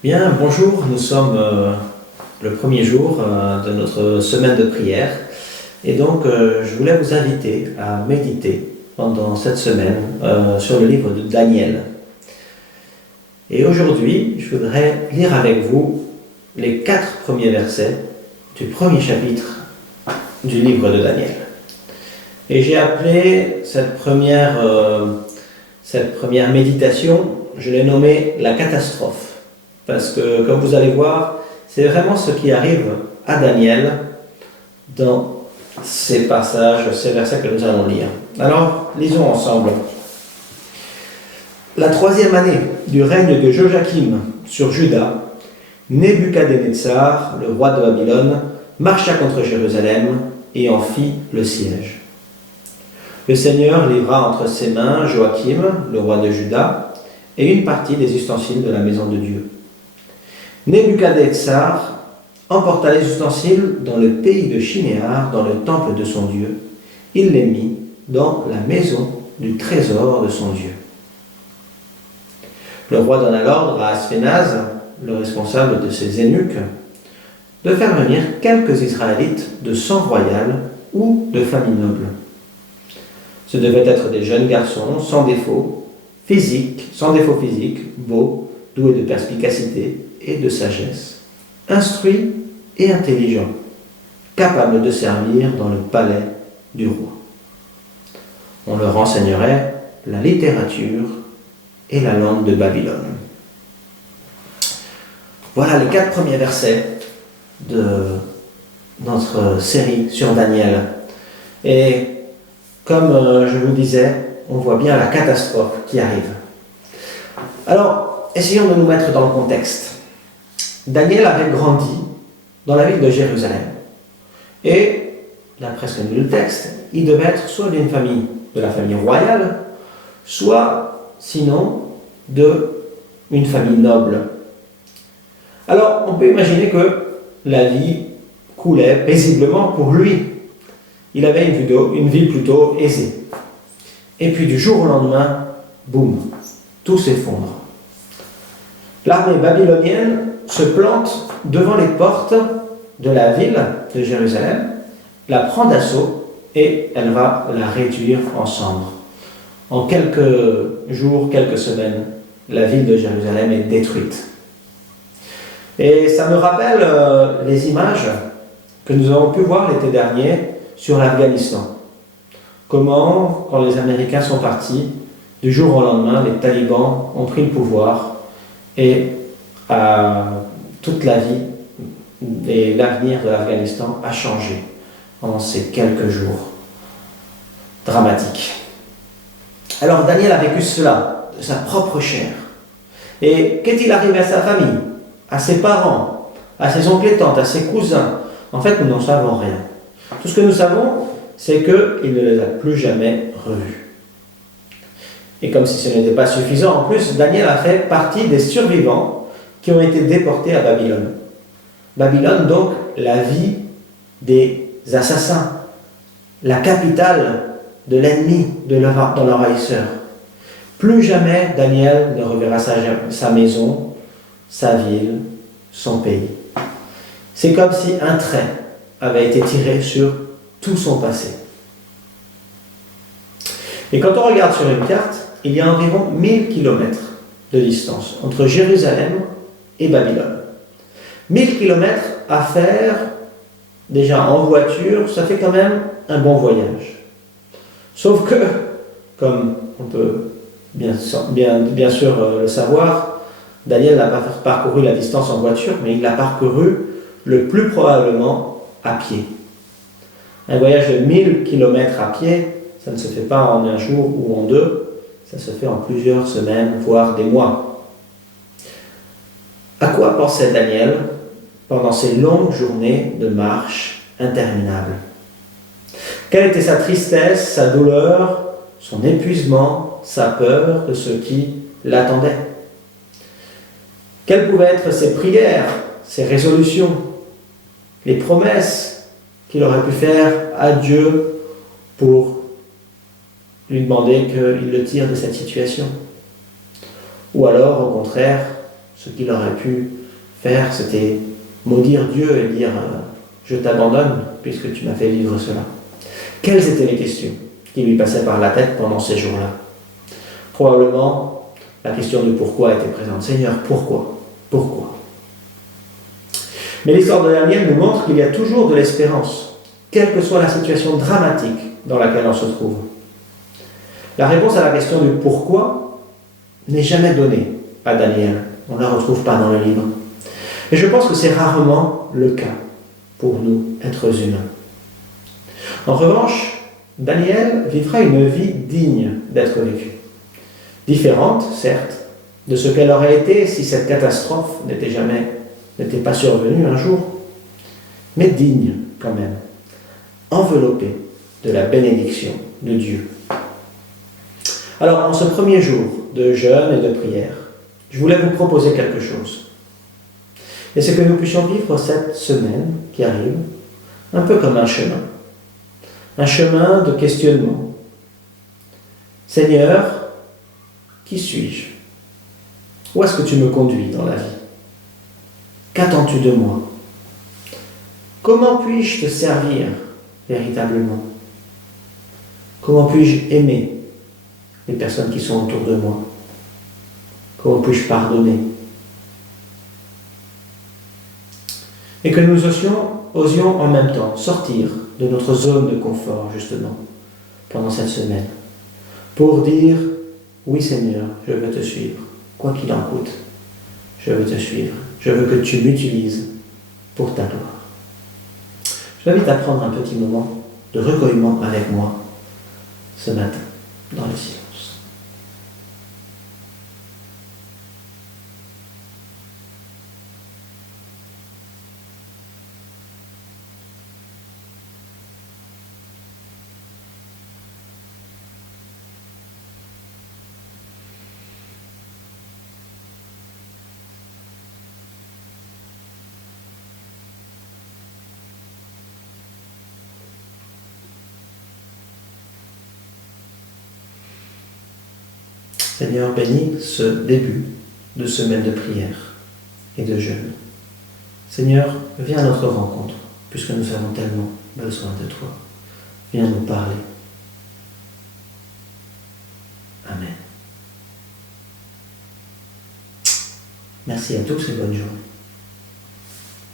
Bien, bonjour, nous sommes le premier jour de notre semaine de prière et donc je voulais vous inviter à méditer pendant cette semaine sur le livre de Daniel. Et aujourd'hui, je voudrais lire avec vous les 4 premiers versets du premier chapitre du livre de Daniel. Et j'ai appelé cette première méditation, je l'ai nommée la catastrophe. Parce que, comme vous allez voir, c'est vraiment ce qui arrive à Daniel dans ces passages, ces versets que nous allons lire. Alors, lisons ensemble. La 3e année du règne de Joachim sur Juda, Nebuchadnezzar, le roi de Babylone, marcha contre Jérusalem et en fit le siège. Le Seigneur livra entre ses mains Joachim, le roi de Juda, et une partie des ustensiles de la maison de Dieu. Nebuchadnezzar emporta les ustensiles dans le pays de Shinéar, dans le temple de son Dieu. Il les mit dans la maison du trésor de son Dieu. Le roi donna l'ordre à Aspenaz, le responsable de ses eunuques, de faire venir quelques Israélites de sang royal ou de famille noble. Ce devaient être des jeunes garçons sans défaut physique, beaux, doués de perspicacité et de sagesse, instruits et intelligents, capables de servir dans le palais du roi. On leur enseignerait la littérature et la langue de Babylone. Voilà les 4 premiers versets de notre série sur Daniel. Et comme je vous disais, on voit bien la catastrophe qui arrive. Alors, essayons de nous mettre dans le contexte. Daniel avait grandi dans la ville de Jérusalem. Et, d'après ce que nous dit le texte, il devait être soit de la famille royale, soit, sinon, d'une famille noble. Alors, on peut imaginer que la vie coulait paisiblement pour lui. Il avait une vie plutôt aisée. Et puis, du jour au lendemain, boum, tout s'effondre. L'armée babylonienne se plante devant les portes de la ville de Jérusalem, la prend d'assaut et elle va la réduire en cendres. En quelques jours, quelques semaines, la ville de Jérusalem est détruite. Et ça me rappelle les images que nous avons pu voir l'été dernier sur l'Afghanistan. Comment, quand les Américains sont partis, du jour au lendemain, les talibans ont pris le pouvoir et toute la vie et l'avenir de l'Afghanistan a changé en ces quelques jours dramatiques. Alors Daniel a vécu cela de sa propre chair. Et qu'est-il arrivé à sa famille, à ses parents, à ses oncles et tantes, à ses cousins? En fait, nous n'en savons rien. Tout ce que nous savons, c'est qu'il ne les a plus jamais revus. Et comme si ce n'était pas suffisant, en plus, Daniel a fait partie des survivants qui ont été déportés à Babylone. Babylone, donc, la vie des assassins, la capitale de l'ennemi, de l'envahisseur. Plus jamais Daniel ne reverra sa maison, sa ville, son pays. C'est comme si un trait avait été tiré sur tout son passé. Et quand on regarde sur une carte, il y a environ 1000 km de distance entre Jérusalem et Babylone. 1000 km à faire, déjà en voiture, ça fait quand même un bon voyage. Sauf que, comme on peut bien sûr le savoir, Daniel n'a pas parcouru la distance en voiture, mais il l'a parcouru le plus probablement à pied. Un voyage de 1000 km à pied, ça ne se fait pas en un jour ou en deux, ça se fait en plusieurs semaines, voire des mois. À quoi pensait Daniel pendant ces longues journées de marche interminables? Quelle était sa tristesse, sa douleur, son épuisement, sa peur de ce qui l'attendait? Quelles pouvaient être ses prières, ses résolutions, les promesses qu'il aurait pu faire à Dieu pour lui demander qu'il le tire de cette situation? Ou alors, au contraire, Ce qu'il aurait pu faire, c'était maudire Dieu et dire je t'abandonne puisque tu m'as fait vivre cela. Quelles étaient les questions qui lui passaient par la tête pendant ces jours-là? Probablement, la question de pourquoi était présente. Seigneur, pourquoi? Pourquoi? Mais l'histoire de Daniel nous montre qu'il y a toujours de l'espérance, quelle que soit la situation dramatique dans laquelle on se trouve. La réponse à la question du pourquoi n'est jamais donnée à Daniel. On ne la retrouve pas dans le livre. Et je pense que c'est rarement le cas pour nous, êtres humains. En revanche, Daniel vivra une vie digne d'être vécue. Différente, certes, de ce qu'elle aurait été si cette catastrophe n'était pas survenue un jour, mais digne quand même, enveloppée de la bénédiction de Dieu. Alors, en ce premier jour de jeûne et de prière, je voulais vous proposer quelque chose. Et c'est que nous puissions vivre cette semaine qui arrive un peu comme un chemin de questionnement. Seigneur, qui suis-je? Où est-ce que tu me conduis dans la vie? Qu'attends-tu de moi? Comment puis-je te servir véritablement? Comment puis-je aimer les personnes qui sont autour de moi? Comment puis-je pardonner? Et que nous osions en même temps sortir de notre zone de confort, justement, pendant cette semaine, pour dire, oui Seigneur, je veux te suivre, quoi qu'il en coûte, je veux te suivre, je veux que tu m'utilises pour ta gloire. Je t'invite à prendre un petit moment de recueillement avec moi ce matin, dans le silence. Seigneur, bénis ce début de semaine de prière et de jeûne. Seigneur, viens à notre rencontre, puisque nous avons tellement besoin de toi. Viens nous parler. Amen. Merci à tous et bonne journée.